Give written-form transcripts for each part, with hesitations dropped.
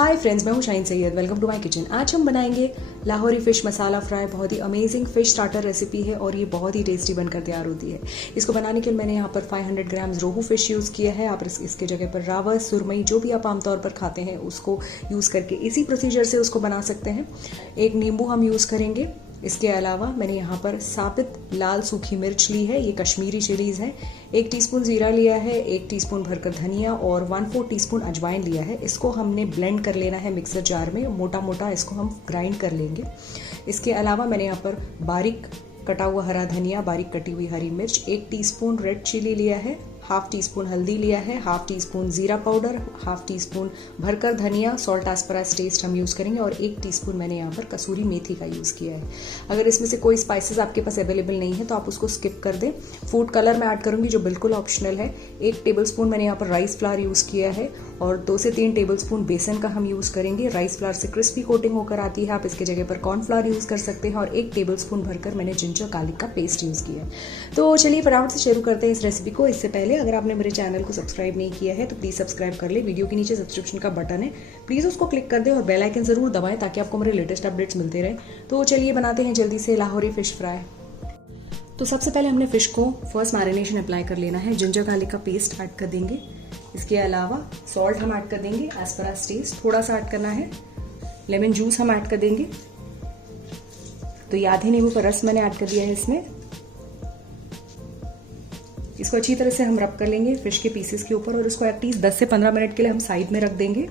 हाय friends, मैं हूं Shaheen Syed. Welcome to my kitchen. आज हम बनाएंगे लाहौरी फिश मसाला फ्राई। बहुत ही अमेजिंग फिश स्टार्टर रेसिपी है और ये बहुत ही टेस्टी बनकर तैयार होती है। इसको बनाने के लिए मैंने यहाँ पर 500 ग्राम रोहू फिश यूज़ किया है। आप इसके जगह पर रावस, सुरमई, जो भी आप आमतौर पर खाते हैं उसको यूज़ करके इसी प्रोसीजर से उसको बना सकते हैं। एक नींबू हम यूज़ करेंगे। इसके अलावा मैंने यहाँ पर साबित लाल सूखी मिर्च ली है, ये कश्मीरी चिलीज़ है। 1 टीस्पून जीरा लिया है, 1 टीस्पून भरकर धनिया और 1/4 टीस्पून अजवाइन लिया है। इसको हमने ब्लेंड कर लेना है मिक्सर जार में, मोटा मोटा इसको हम ग्राइंड कर लेंगे। इसके अलावा मैंने यहाँ पर बारीक कटा हुआ हरा धनिया, बारीक कटी हुई हरी मिर्च, 1 टीस्पून रेड चिली लिया है, 1/2 टीस्पून हल्दी लिया है, 1/2 टीस्पून जीरा पाउडर, 1/2 टीस्पून भरकर धनिया, salt as per as taste हम यूज़ करेंगे और 1 टीस्पून मैंने यहाँ पर कसूरी मेथी का यूज़ किया है। अगर इसमें से कोई स्पाइसेस आपके पास अवेलेबल नहीं है तो आप उसको स्किप कर दें। फूड कलर मैं ऐड करूँगी जो बिल्कुल ऑप्शनल है। 1 टेबलस्पून मैंने यहाँ पर राइस फ्लावर यूज़ किया है और 2 से 3 टेबलस्पून बेसन का हम यूज़ करेंगे। राइस फ्लावर से क्रिस्पी कोटिंग होकर आती है, आप इसके जगह पर कॉर्नफ्लावर यूज़ कर सकते हैं। और 1 टेबलस्पून भरकर मैंने जिंजर गार्लिक का पेस्ट यूज़ किया है। तो चलिए फटाफट से शुरू करते हैं इस रेसिपी को। इससे पहले अगर आपने मेरे चैनल को सब्सक्राइब नहीं किया है तो प्लीज सब्सक्राइब कर ले। वीडियो के नीचे सब्सक्रिप्शन का बटन है, प्लीज उसको क्लिक कर दे और बेल आइकन जरूर दबाएं ताकि आपको मेरे लेटेस्ट अपडेट्स मिलते रहे। तो चलिए बनाते हैं जल्दी से लाहौरी फिश फ्राई। तो सबसे पहले हमने फिश को फर्स्ट मैरिनेशन अप्लाई कर लेना है। जिंजर गार्लिक का पेस्ट ऐड कर देंगे। इसके अलावा सॉल्ट हम ऐड कर देंगे एज पर एज टेस्ट, थोड़ा सा ऐड करना है। लेमन जूस हम ऐड कर देंगे। तो ये आधे नींबू का रस मैंने ऐड कर दिया है इसमें। इसको अच्छी तरह से हम रब कर लेंगे फिश के पीसेस के ऊपर और इसको एटलीस्ट 10 से 15 मिनट के लिए हम साइड में रख देंगे।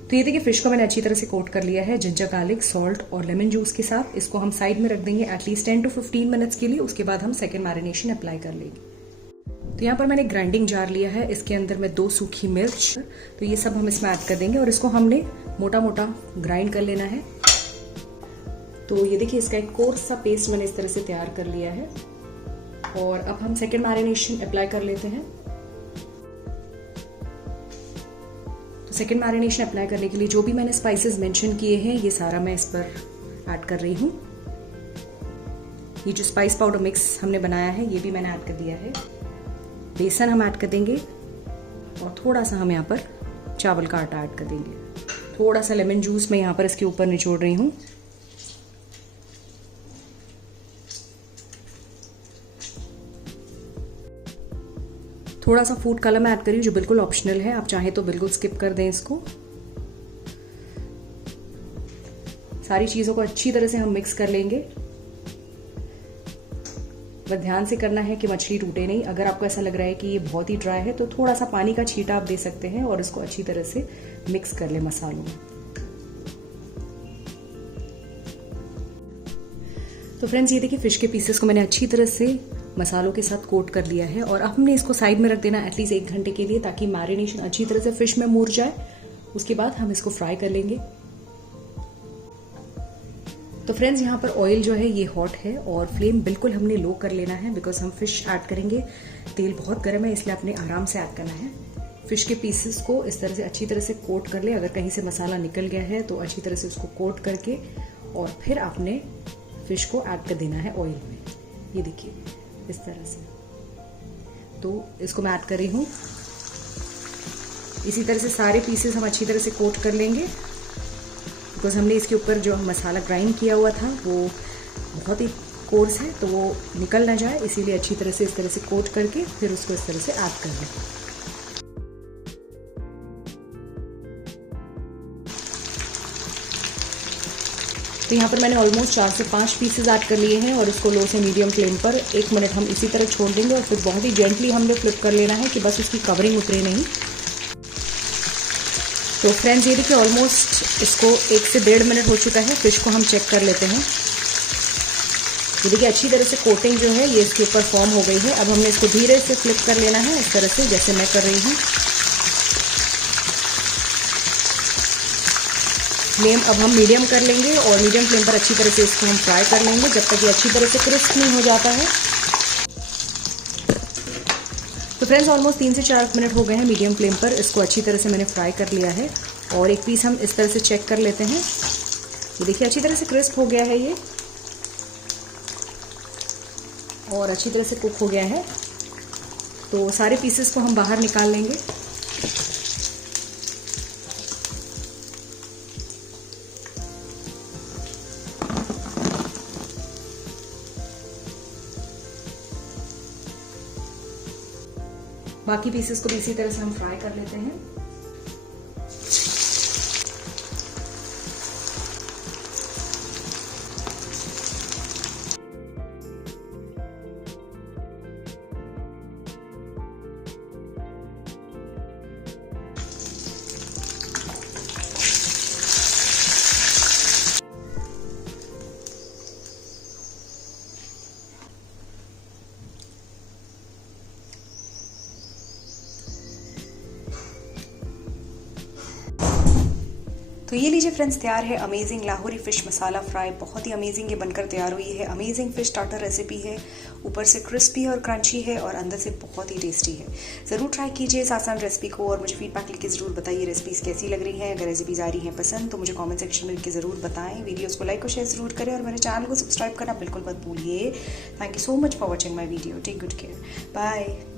तो ये देखिए फिश को मैंने अच्छी तरह से कोट कर लिया है जिंजर गार्लिक, सॉल्ट और लेमन जूस के साथ। इसको हम साइड में रख देंगे एटलीस्ट 10 to 15 मिनट्स के लिए। उसके बाद हम सेकेंड मैरिनेशन अप्लाई कर लेंगे। तो यहाँ पर मैंने ग्राइंडिंग जार लिया है, इसके अंदर में 2 सूखी मिर्च, तो ये सब हम इसमें ऐड कर देंगे और इसको हमने मोटा मोटा ग्राइंड कर लेना है। तो ये देखिए इसका एक कोर्स सा पेस्ट मैंने इस तरह से तैयार कर लिया है। और अब हम सेकेंड मैरिनेशन अप्लाई कर लेते हैं। तो सेकेंड मैरिनेशन अप्लाई करने के लिए जो भी मैंने स्पाइसेस मेंशन किए हैं ये सारा मैं इस पर ऐड कर रही हूँ। ये जो स्पाइस पाउडर मिक्स हमने बनाया है ये भी मैंने ऐड कर दिया है। बेसन हम ऐड कर देंगे और थोड़ा सा हम यहाँ पर चावल का आटा ऐड कर देंगे। थोड़ा सा लेमन जूस मैं यहाँ पर इसके ऊपर निचोड़ रही हूँ। थोड़ा सा फूड कलर मैं ऐड करी जो बिल्कुल ऑप्शनल है, आप चाहें तो बिल्कुल स्किप कर दें इसको। सारी चीजों को अच्छी तरह से हम मिक्स कर लेंगे। बस ध्यान से करना है कि मछली टूटे नहीं। अगर आपको ऐसा लग रहा है कि ये बहुत ही ड्राई है तो थोड़ा सा पानी का छींटा आप दे सकते हैं और इसको अच्छी तरह से मिक्स कर ले मसालों में। तो फ्रेंड्स ये देखिए फिश के पीसेस को मैंने अच्छी तरह से मसालों के साथ कोट कर लिया है और अब हमने इसको साइड में रख देना एटलीस्ट 1 घंटे के लिए ताकि मैरिनेशन अच्छी तरह से फिश में मुर जाए। उसके बाद हम इसको फ्राई कर लेंगे। तो फ्रेंड्स यहाँ पर ऑयल जो है ये हॉट है और फ्लेम बिल्कुल हमने लो कर लेना है बिकॉज हम फिश ऐड करेंगे। तेल बहुत गर्म है इसलिए आपने आराम से ऐड करना है। फिश के पीसेस को इस तरह से अच्छी तरह से कोट कर ले। अगर कहीं से मसाला निकल गया है तो अच्छी तरह से उसको कोट करके और फिर आपने फिश को ऐड कर देना है ऑयल में। ये देखिए इस तरह से। तो इसको मैं ऐड कर रही हूँ। इसी तरह से सारे पीसेस हम अच्छी तरह से कोट कर लेंगे बिकॉज हमने इसके ऊपर जो मसाला ग्राइंड किया हुआ था वो बहुत ही कोर्स है तो वो निकल ना जाए, इसीलिए अच्छी तरह से इस तरह से कोट करके फिर उसको इस तरह से ऐड कर लें। तो यहाँ पर मैंने ऑलमोस्ट 4 से 5 पीसेस ऐड कर लिए हैं और इसको लो से मीडियम फ्लेम पर 1 मिनट हम इसी तरह छोड़ देंगे और फिर बहुत ही जेंटली हमने फ्लिप कर लेना है कि बस उसकी कवरिंग उतरे नहीं। तो फ्रेंड्स ये देखिए ऑलमोस्ट इसको 1 से 1.5 मिनट हो चुका है। फिश को हम चेक कर लेते हैं। ये देखिए अच्छी तरह से कोटिंग जो है ये इसके ऊपर फॉर्म हो गई है। अब हमने इसको धीरे से फ्लिप कर लेना है इस तरह से जैसे मैं कर रही हूँ। फ्लेम अब हम मीडियम कर लेंगे और मीडियम फ्लेम पर अच्छी तरह से इसको हम फ्राई कर लेंगे जब तक ये अच्छी तरह से क्रिस्प नहीं हो जाता है। तो फ्रेंड्स ऑलमोस्ट 3 से 4 मिनट हो गए हैं मीडियम फ्लेम पर। इसको अच्छी तरह से मैंने फ्राई कर लिया है और एक पीस हम इस तरह से चेक कर लेते हैं। ये देखिए अच्छी तरह से क्रिस्प हो गया है ये और अच्छी तरह से कुक हो गया है। तो सारे पीसेस को हम बाहर निकाल लेंगे। बाकी पीसेस को भी इसी तरह से हम फ्राई कर लेते हैं। तो ये लीजिए फ्रेंड्स, तैयार है amazing Lahori fish masala fry. बहुत ही अमेजिंग ये बनकर तैयार हुई है। अमेजिंग फिश स्टार्टर रेसिपी है, ऊपर से क्रिस्पी है और क्रंची है और अंदर से बहुत ही टेस्टी है। ज़रूर ट्राई कीजिए इस आसान रेसिपी को और मुझे फीडबैक लिख के ज़रूर बताइए रेसिपीज़ कैसी लग रही हैं। अगर रेसिपीज़ आ रही हैं पसंद तो मुझे कमेंट सेक्शन में लिख के ज़रूर बताएं। वीडियोज़ को लाइक और शेयर ज़रूर करें और मेरे चैनल को सब्सक्राइब करना बिल्कुल मत भूलिए। Thank you so much for watching my video. Take good care, bye.